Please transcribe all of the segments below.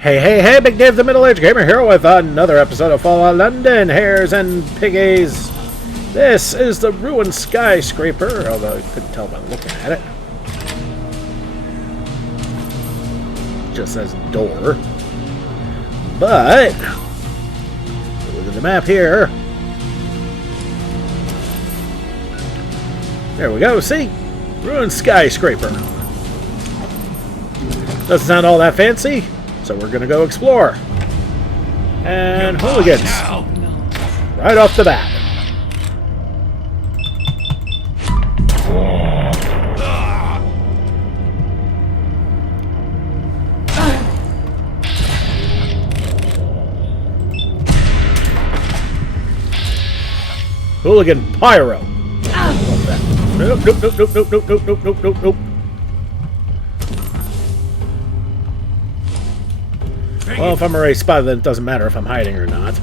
Hey, Big Dave the Middle-Aged Gamer here with another episode of Fallout London, Hares and Piggies. This is the ruined Skyscraper, although I couldn't tell by looking at it. Just says door. But, look at the map here. There we go, see? Ruined Skyscraper. Doesn't sound all that fancy. So we're going to go explore. And hooligans. Right off the bat. Hooligan pyro. Nope. Well, if I'm already spotted, then it doesn't matter if I'm hiding or not.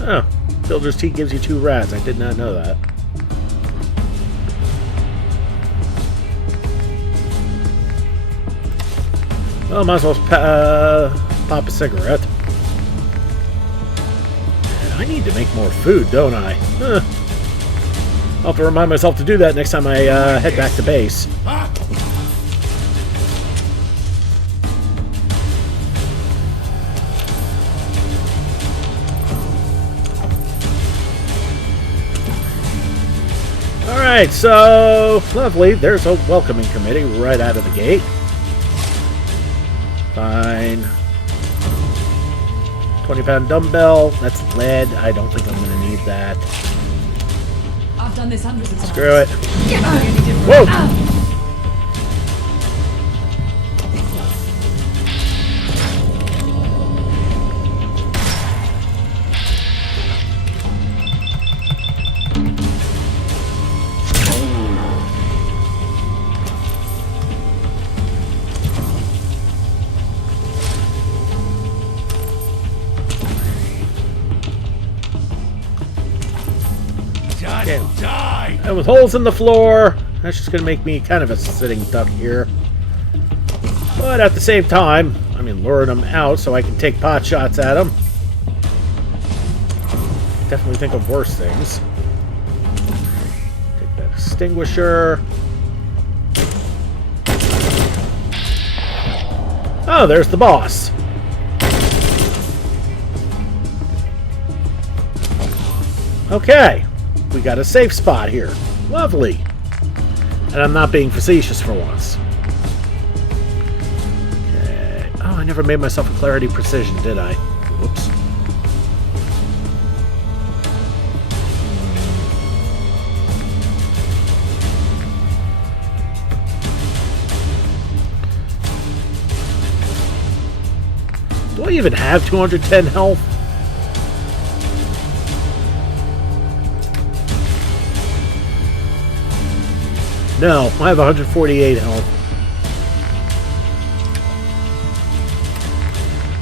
Oh, Builder's Tea gives you 2 rads. I did not know that. Well, might as well pop a cigarette. And I need to make more food, don't I? I'll have to remind myself to do that next time I head back to base. Alright, so lovely. There's a welcoming committee right out of the gate. Fine. 20-pound dumbbell. That's lead. I don't think I'm going to need that. I've done this hundreds of times. Screw it. Whoa! And with holes in the floor, that's just going to make me kind of a sitting duck here. But at the same time, I mean, luring them out so I can take pot shots at them. Definitely think of worse things. Take that extinguisher. Oh, there's the boss. Okay. We got a safe spot here. Lovely. And I'm not being facetious for once. Okay. Oh, I never made myself a clarity precision, did I? Whoops. Do I even have 210 health? No, I have 148 health.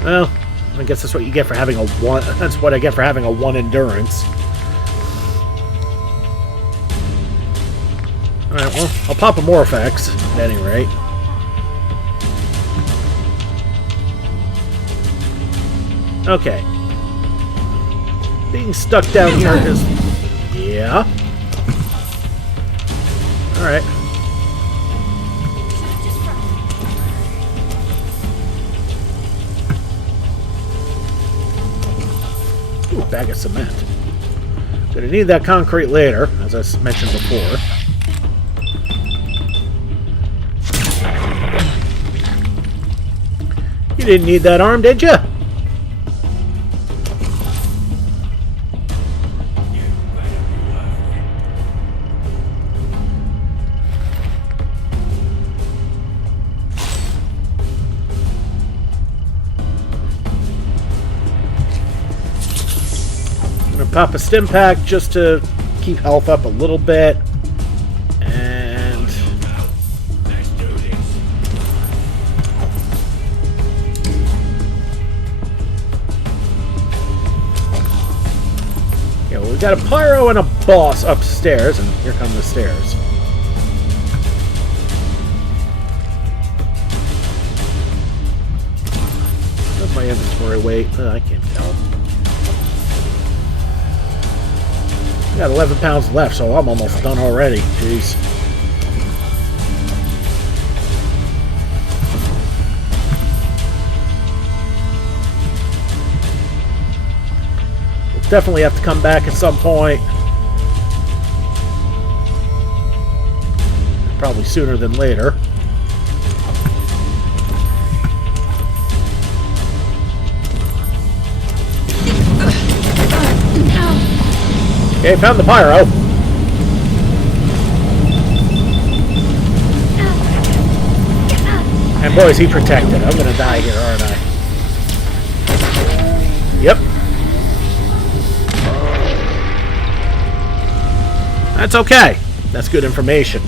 Well, I guess that's what you get for having a 1. That's what I get for having a 1 endurance. Alright, well, I'll pop a Morphex at any rate. Okay. Being stuck down here is... Yeah. Alright. Ooh, bag of cement. Gonna need that concrete later, as I mentioned before. You didn't need that arm, did you? Pop a stim pack just to keep health up a little bit. And we got a pyro and a boss upstairs, and here come the stairs. What's my inventory weight? I can't tell. I got 11 pounds left, so I'm almost done already. Jeez. We'll definitely have to come back at some point. Probably sooner than later. Okay, found the pyro. And boy, is he protected. I'm gonna die here, aren't I? Yep. That's okay. That's good information.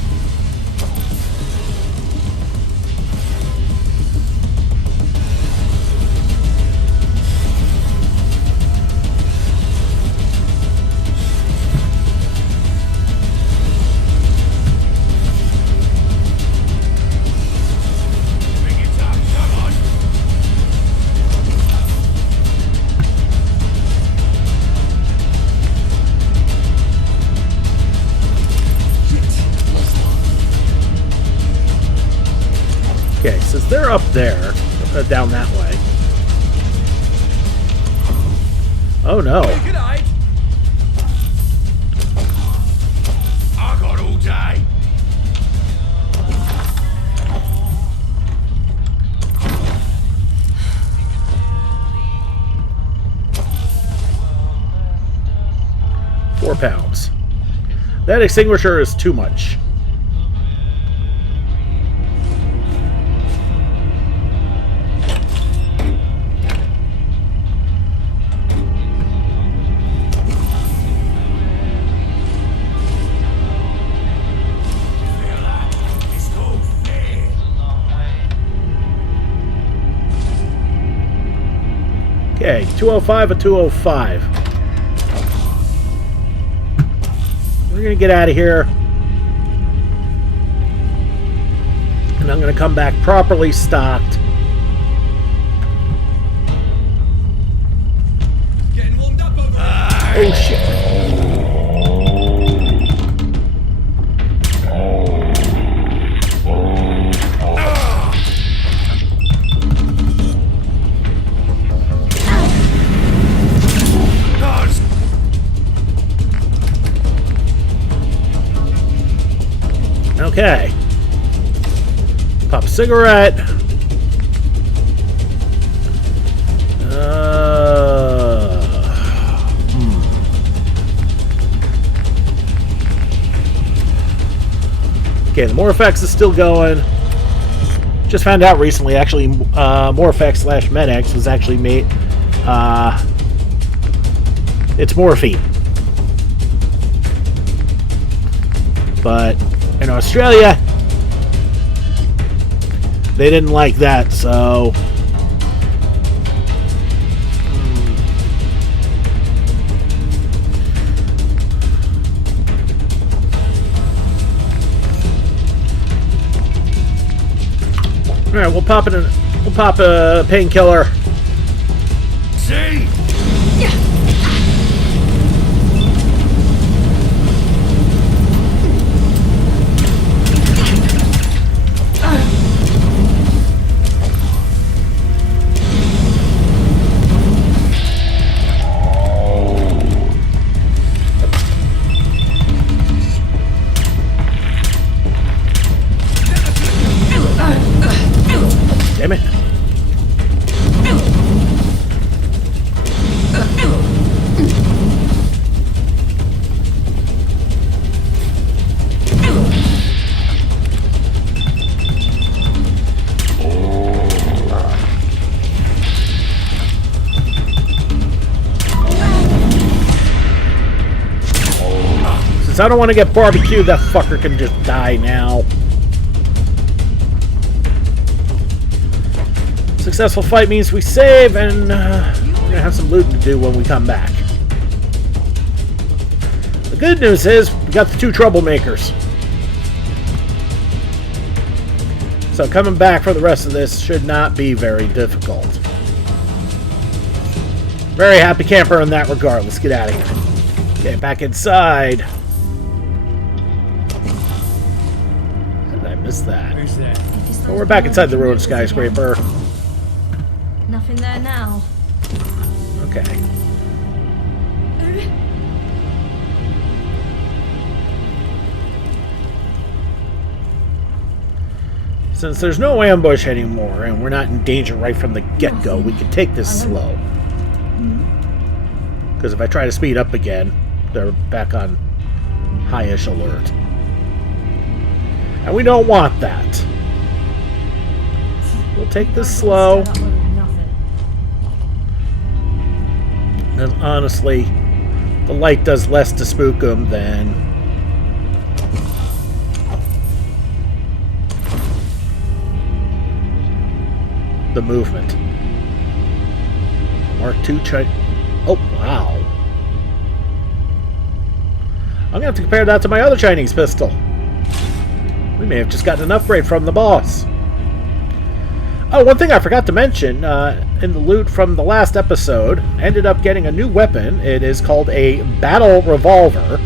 Okay, since they're up there, down that way. Oh no. Good night. I got all day. £4. That extinguisher is too much. Okay, 205 or 205. We're gonna get out of here. And I'm gonna come back properly stocked. Getting warmed up over Oh shit. Okay. Pop a cigarette. Okay, the Morphex is still going. Just found out recently, actually, Morphex / Med-X was actually made. It's morphine. But in Australia, they didn't like that, so all right, we'll pop a painkiller. See? Damn it. Since I don't want to get barbecued, that fucker can just die now. Successful fight means we save, and we're gonna have some looting to do when we come back. The good news is we got the two troublemakers. So coming back for the rest of this should not be very difficult. Very happy camper in that regard. Let's get out of here. Okay, back inside. How did I miss that? Who's there? Oh, we're back inside the ruined skyscraper. Nothing there now. Okay. Since there's no ambush anymore, and we're not in danger right from the get-go, we can take this slow. Because if I try to speed up again, they're back on high-ish alert. And we don't want that. We'll take this slow. And honestly, the light does less to spook them than the movement. Mark II Oh, wow. I'm going to have to compare that to my other Chinese pistol. We may have just gotten an upgrade from the boss. Oh, one thing I forgot to mention, in the loot from the last episode, I ended up getting a new weapon. It is called a battle revolver,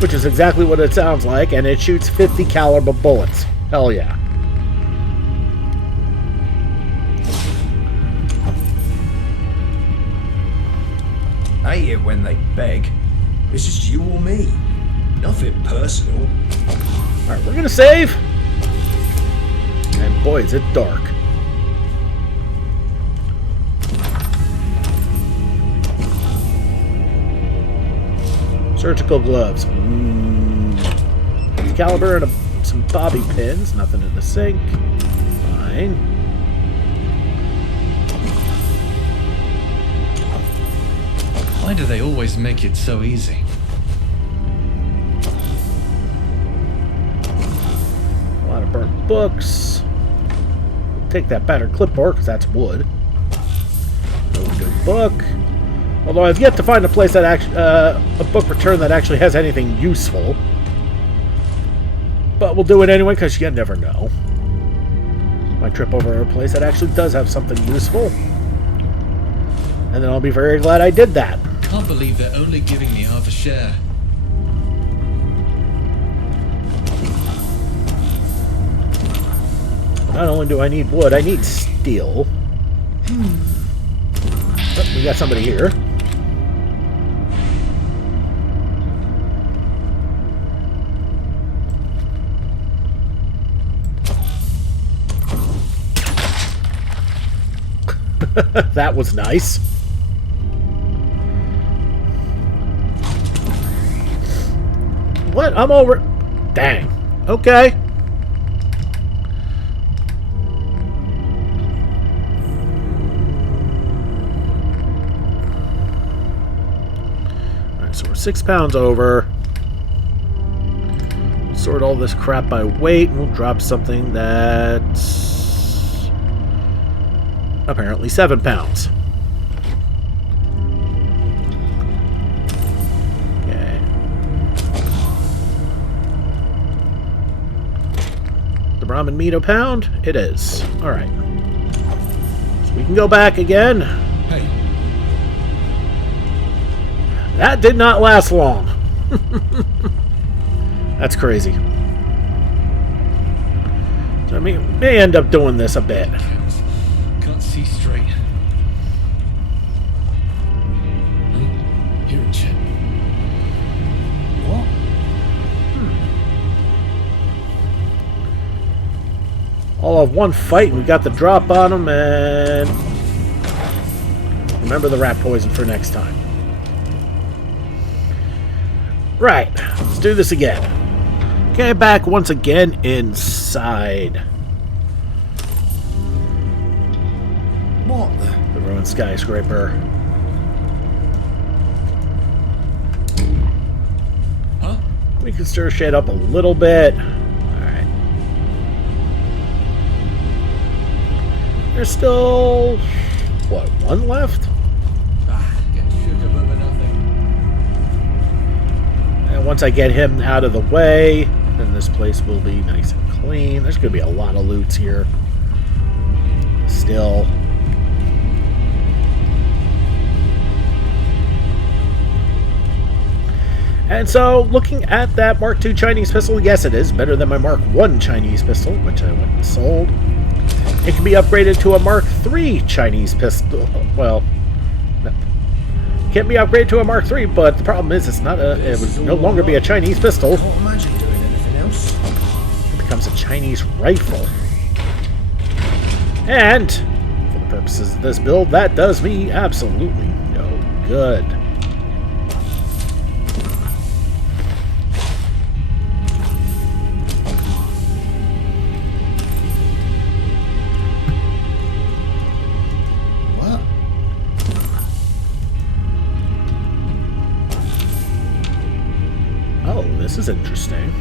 which is exactly what it sounds like, and it shoots 50 caliber bullets. Hell yeah. I hate it when they beg. It's just you or me. Nothing personal. Alright, we're gonna save. And boy, is it dark. Surgical gloves. 50 caliber and some bobby pins. Nothing in the sink. Fine. Why do they always make it so easy? A lot of burnt books. Take that battered clipboard because that's wood. Another good book. Although I've yet to find a place that a book return that actually has anything useful. But we'll do it anyway because you never know. Might trip over a place that actually does have something useful. And then I'll be very glad I did that. Can't believe they're only giving me half a share. Not only do I need wood, I need steel. Oh, we got somebody here. That was nice. What? I'm over... Dang. Okay. Alright, so we're 6 pounds over. Sort all this crap by weight, and we'll drop something that's... apparently 7 pounds. Ramen meat a pound? It is. Alright. So we can go back again. Hey. That did not last long. That's crazy. So I may end up doing this a bit. Can't see straight. Hey, here in Chet. What? All of one fight, and we got the drop on them, and remember the rat poison for next time. Right, let's do this again. Okay, back once again inside What the? the ruined skyscraper. Huh? We can stir shit up a little bit. There's still, what, one left? Ah, get shook up over nothing. once I get him out of the way, then this place will be nice and clean. There's going to be a lot of loots here. Still. And so, looking at that Mark II Chinese pistol, yes, it is better than my Mark I Chinese pistol, which I went and sold. It can be upgraded to a Mark III Chinese pistol. Well, no. Can't be upgraded to a Mark III, but the problem is it would no longer be a Chinese pistol. Can't imagine doing anything else. It becomes a Chinese rifle. And, for the purposes of this build, that does me absolutely no good. This is interesting.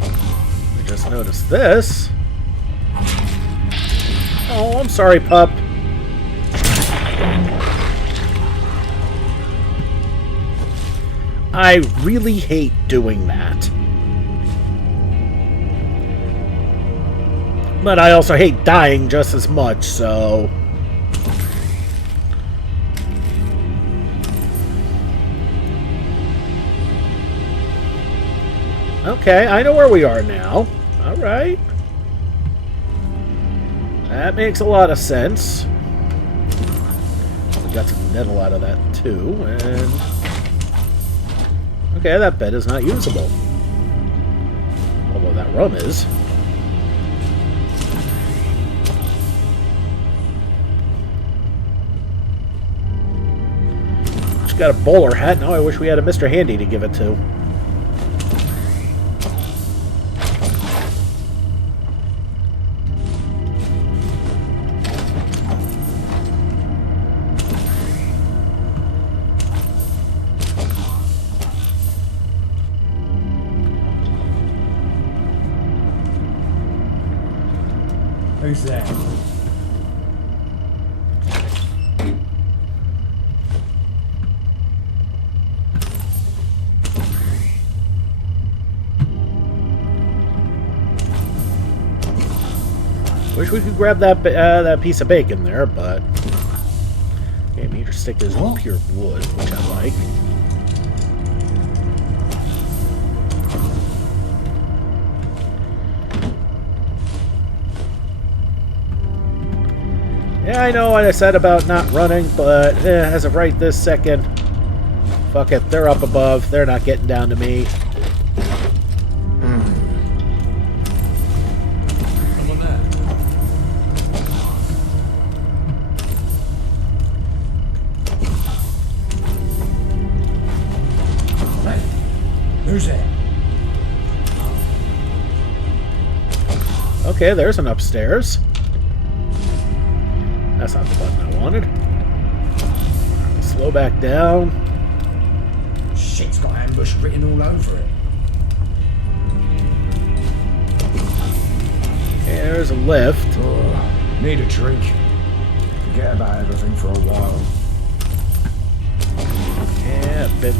I just noticed this. Oh, I'm sorry, pup. I really hate doing that. But I also hate dying just as much, so... Okay, I know where we are now. Alright. That makes a lot of sense. We got some metal out of that, too, and... Okay, that bed is not usable. Although that rum is. Just got a bowler hat. Now I wish we had a Mr. Handy to give it to. Who's there? Wish we could grab that piece of bacon there, but okay, meter stick is pure wood, which I like. Yeah, I know what I said about not running, but as of right this second, fuck it, they're up above. They're not getting down to me. Someone there. Right. Who's there? Okay, there's an upstairs. That's not the button I wanted. Slow back down. Shit's got ambush written all over it. Okay, there's a lift. Oh, need a drink. Forget about everything for a while. Yeah, bit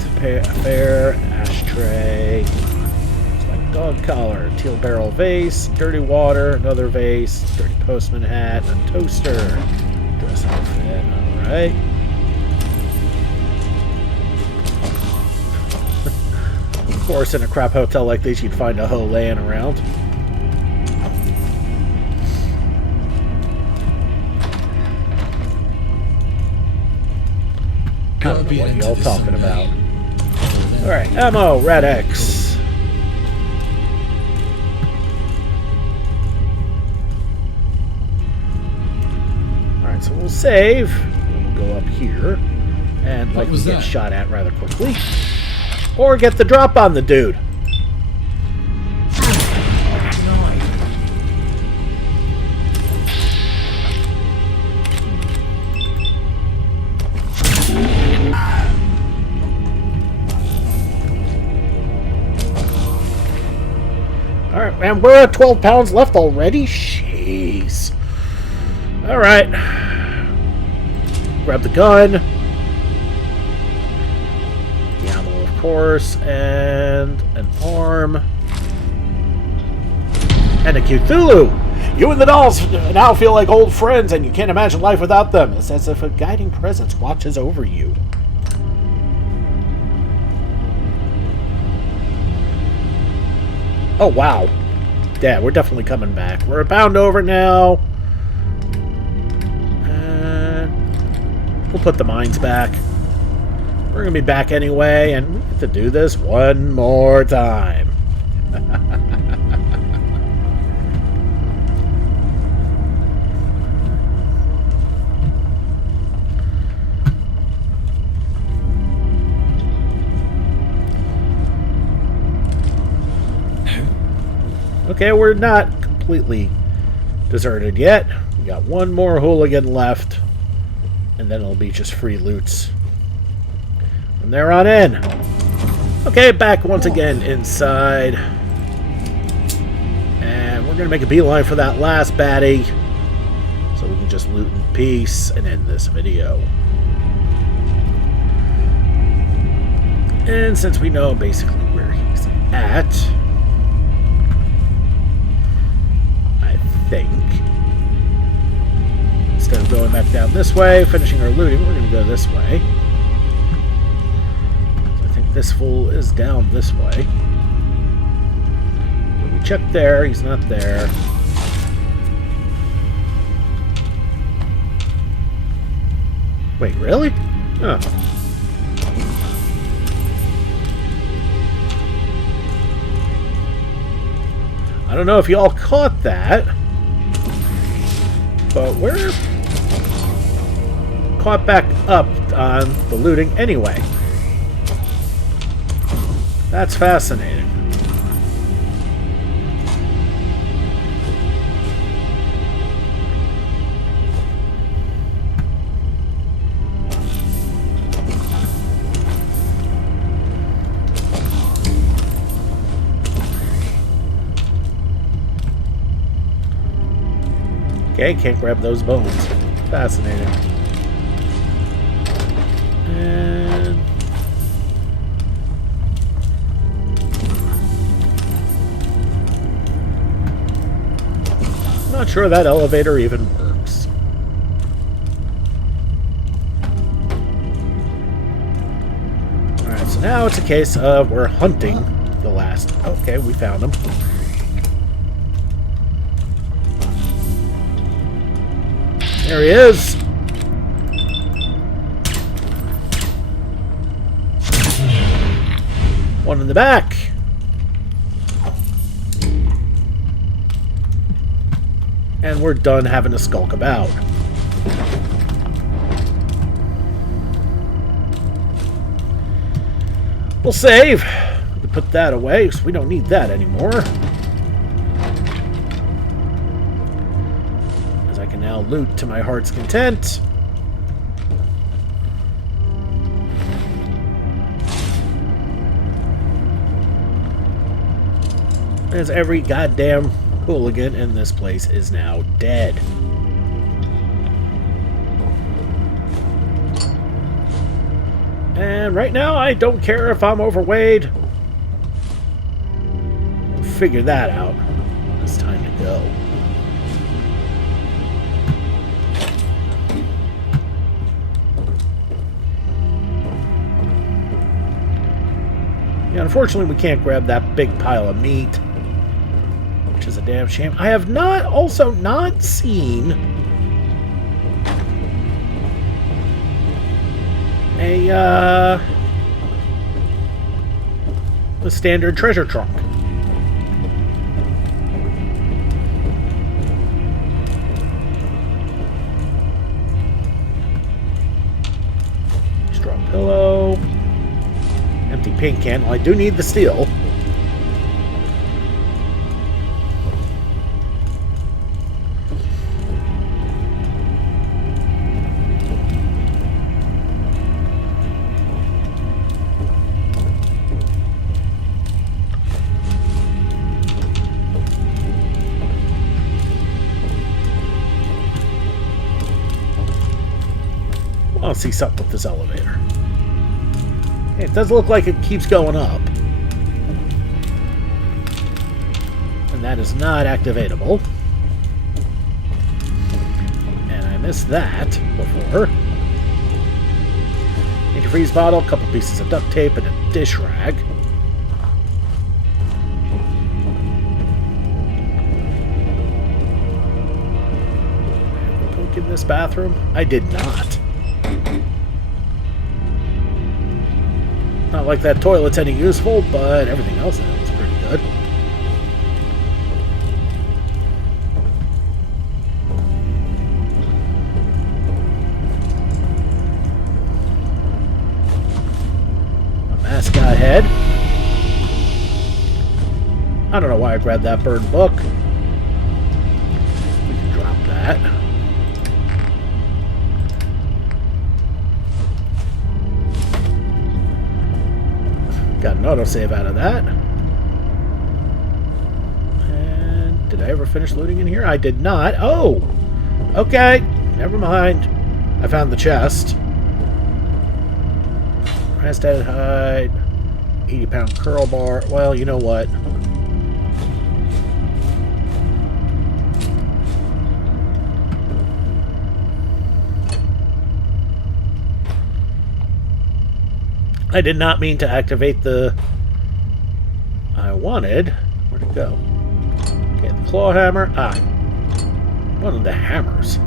fair, ashtray. It's like dog collar, teal barrel vase, dirty water, another vase, dirty postman hat, a toaster. Dress outfit, alright. Of course, in a crap hotel like this, you'd find a hoe laying around. I don't know what y'all talking about. Alright, ammo, Red X. Alright, so we'll save. We'll go up here. And likely get shot at rather quickly. Or get the drop on the dude. Alright, and we're at 12 pounds left already? Jeez. Alright. Grab the gun. The ammo, of course, and an arm. And a Cthulhu! You and the dolls now feel like old friends, and you can't imagine life without them. It's as if a guiding presence watches over you. Oh, wow. Yeah, we're definitely coming back. We're a pound over now. And we'll put the mines back. We're going to be back anyway, and we get to do this one more time. Okay, we're not completely deserted yet. We got one more hooligan left, and then it'll be just free loots from there on in. Okay, back once again inside. And we're going to make a beeline for that last baddie, so we can just loot in peace and end this video. And since we know basically where he's at, think instead of going back down this way, finishing our looting, we're going to go this way. So I think this fool is down this way. But we checked there, he's not there. Wait, really? Huh. I don't know if y'all caught that, but we're caught back up on the looting anyway. That's fascinating. Okay, can't grab those bones. Fascinating. And I'm not sure that elevator even works. Alright, so now it's a case of we're hunting the last... Okay, we found him. There he is. One in the back. And we're done having to skulk about. We'll save. We can put that away, so we don't need that anymore. Now loot to my heart's content. As every goddamn hooligan in this place is now dead. And right now I don't care if I'm overweight. We'll figure that out. It's time to go. Yeah, unfortunately, we can't grab that big pile of meat, which is a damn shame. I have also not seen the standard treasure trunk. Straw pillow. Empty paint can. Well, I do need the steel. I'll see something with this elevator. It does look like it keeps going up. And that is not activatable. And I missed that before. Antifreeze bottle, a couple pieces of duct tape, and a dish rag. Poke in this bathroom? I did not. Not like that toilet's any useful, but everything else in it was pretty good. A mascot head. I don't know why I grabbed that burned book. We can drop that. Got an autosave out of that. And did I ever finish looting in here? I did not. Oh! Okay. Never mind. I found the chest. Rasted hide. 80-pound curl bar. Well, you know what? I did not mean to activate the... I wanted... Where'd it go? Okay, the claw hammer. Ah. One of the hammers.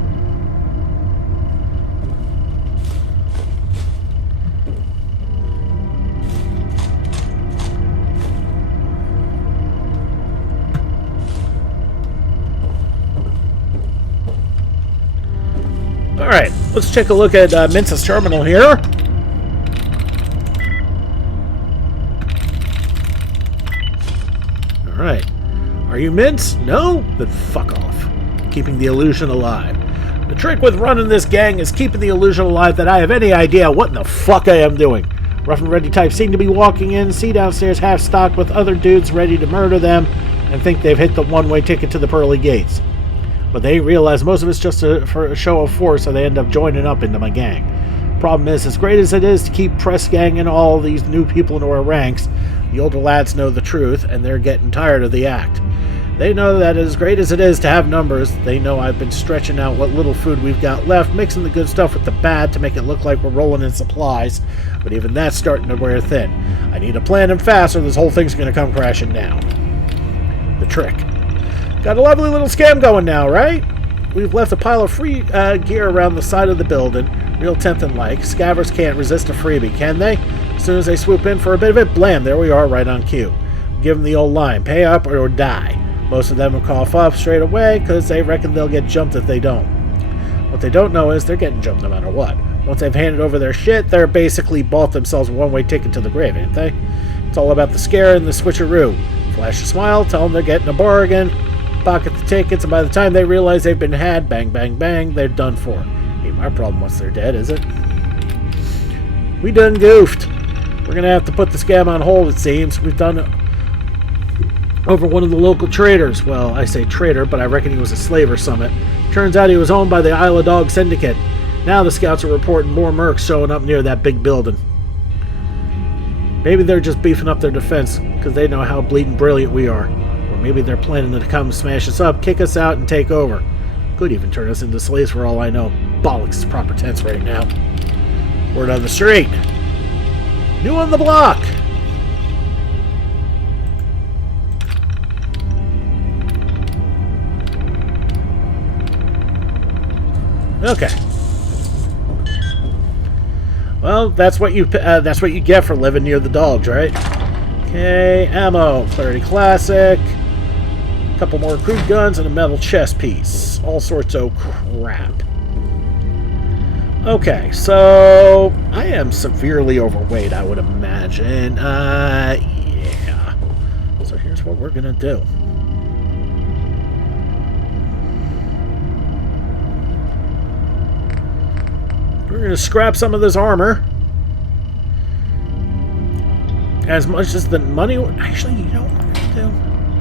Alright, let's take a look at Mince's terminal here. Alright. Are you Mince? No? Then fuck off. Keeping the illusion alive. The trick with running this gang is keeping the illusion alive that I have any idea what in the fuck I am doing. Rough and ready types seem to be walking in, see downstairs half stocked with other dudes ready to murder them, and think they've hit the one-way ticket to the pearly gates. But they realize most of it's just for a show of force, so they end up joining up into my gang. Problem is, as great as it is to keep press ganging all these new people into our ranks, the older lads know the truth, and they're getting tired of the act. They know that as great as it is to have numbers, they know I've been stretching out what little food we've got left, mixing the good stuff with the bad to make it look like we're rolling in supplies, but even that's starting to wear thin. I need to plan them fast or this whole thing's going to come crashing down. The trick. Got a lovely little scam going now, right? We've left a pile of free gear around the side of the building, real tempting-like. Scabbers can't resist a freebie, can they? As soon as they swoop in for a bit of it, blam, there we are, right on cue. Give them the old line, pay up or die. Most of them will cough up straight away because they reckon they'll get jumped if they don't. What they don't know is they're getting jumped no matter what. Once they've handed over their shit, they're basically bought themselves a one-way ticket to the grave, ain't they? It's all about the scare and the switcheroo. Flash a smile, tell them they're getting a bargain, pocket the tickets, and by the time they realize they've been had, bang, bang, bang, they're done for. Ain't my problem once they're dead, is it? We done goofed. We're gonna have to put the scam on hold, it seems. We've done it over one of the local traders. Well, I say trader, but I reckon he was a slave or something. Turns out he was owned by the Isle of Dog Syndicate. Now the scouts are reporting more mercs showing up near that big building. Maybe they're just beefing up their defense because they know how bleeding brilliant we are. Or maybe they're planning to come smash us up, kick us out, and take over. Could even turn us into slaves for all I know. Bollocks is proper tense right now. Word on the street. New on the block. Okay. Well, that's what you get for living near the dogs, right? Okay, ammo, Clarity Classic, a couple more crude guns, and a metal chest piece. All sorts of crap. Okay, so I am severely overweight, I would imagine. Yeah. So here's what we're gonna do. We're going to scrap some of this armor. As much as the money... Actually, you know what we're going to do?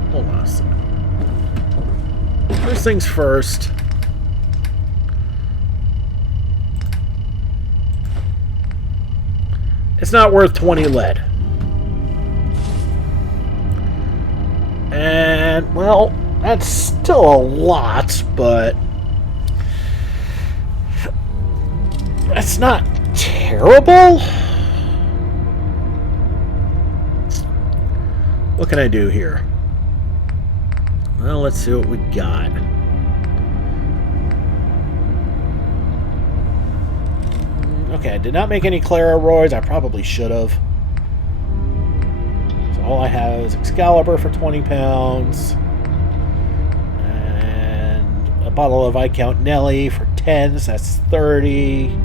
Hold on a second. First things first. It's not worth 20 lead. And, well, that's still a lot, but that's not terrible. What can I do here? Well, let's see what we got. Okay, I did not make any Claroids. I probably should have. So all I have is Excalibur for 20 pounds. And a bottle of Viscount Nelly for 10, so that's 30.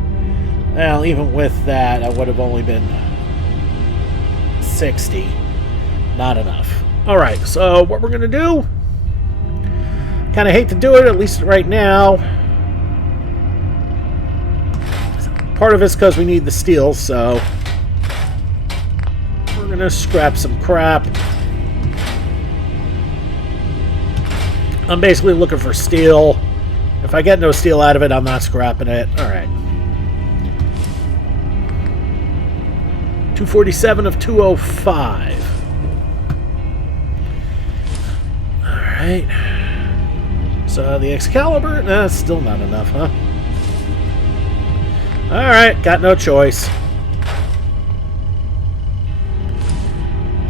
Well, even with that, I would have only been 60. Not enough. Alright, so what we're going to do... Kind of hate to do it, at least right now. Part of it's because we need the steel, so we're going to scrap some crap. I'm basically looking for steel. If I get no steel out of it, I'm not scrapping it. Alright. 247 of 205. Alright. So the Excalibur, that's still not enough, huh? Alright, got no choice.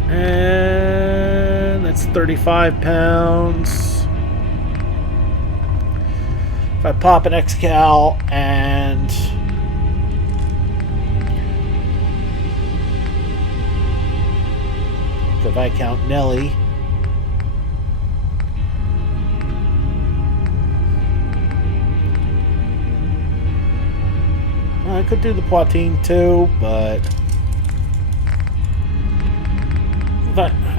And that's 35 pounds. If I pop an Excal and the Viscount Nelly, I could do the Poitin too, but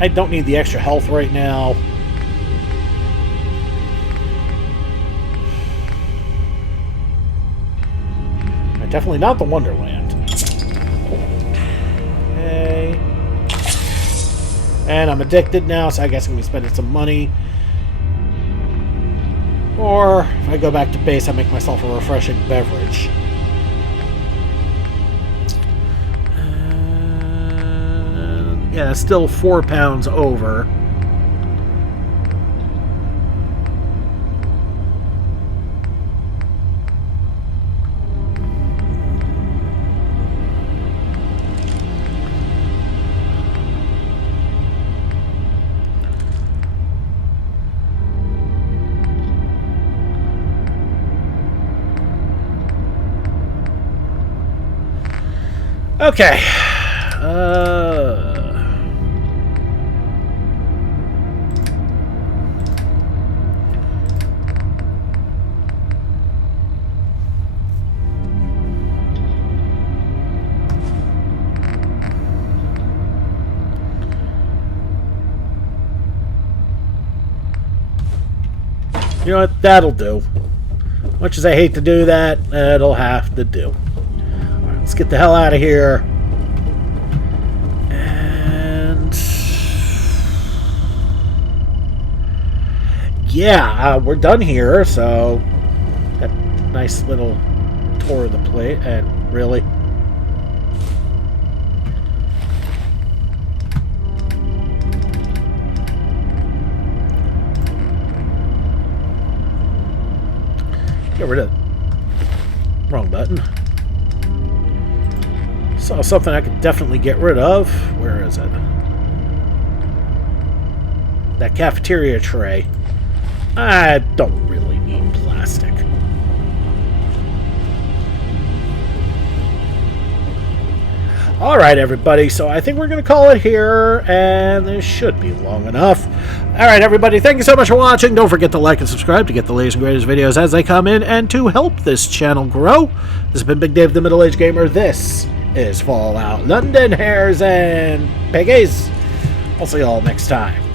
I don't need the extra health right now. Definitely not the Wonderland. Okay. And I'm addicted now, so I guess I'm going to be spending some money. Or if I go back to base, I make myself a refreshing beverage. Yeah, still 4 pounds over. Okay. You know what? That'll do. Much as I hate to do that, it'll have to do. Alright, let's get the hell out of here. And yeah, we're done here. So that nice little tour of the plate, and really. Get rid of it. Wrong button. Saw something I could definitely get rid of. Where is it? That cafeteria tray. I don't really need plastic. Alright, everybody, so I think we're going to call it here, and this should be long enough. Alright, everybody, thank you so much for watching. Don't forget to like and subscribe to get the latest and greatest videos as they come in, and to help this channel grow. This has been Big Dave, the Middle-Aged Gamer. This is Fallout London, Hares, and Piggies. I'll see you all next time.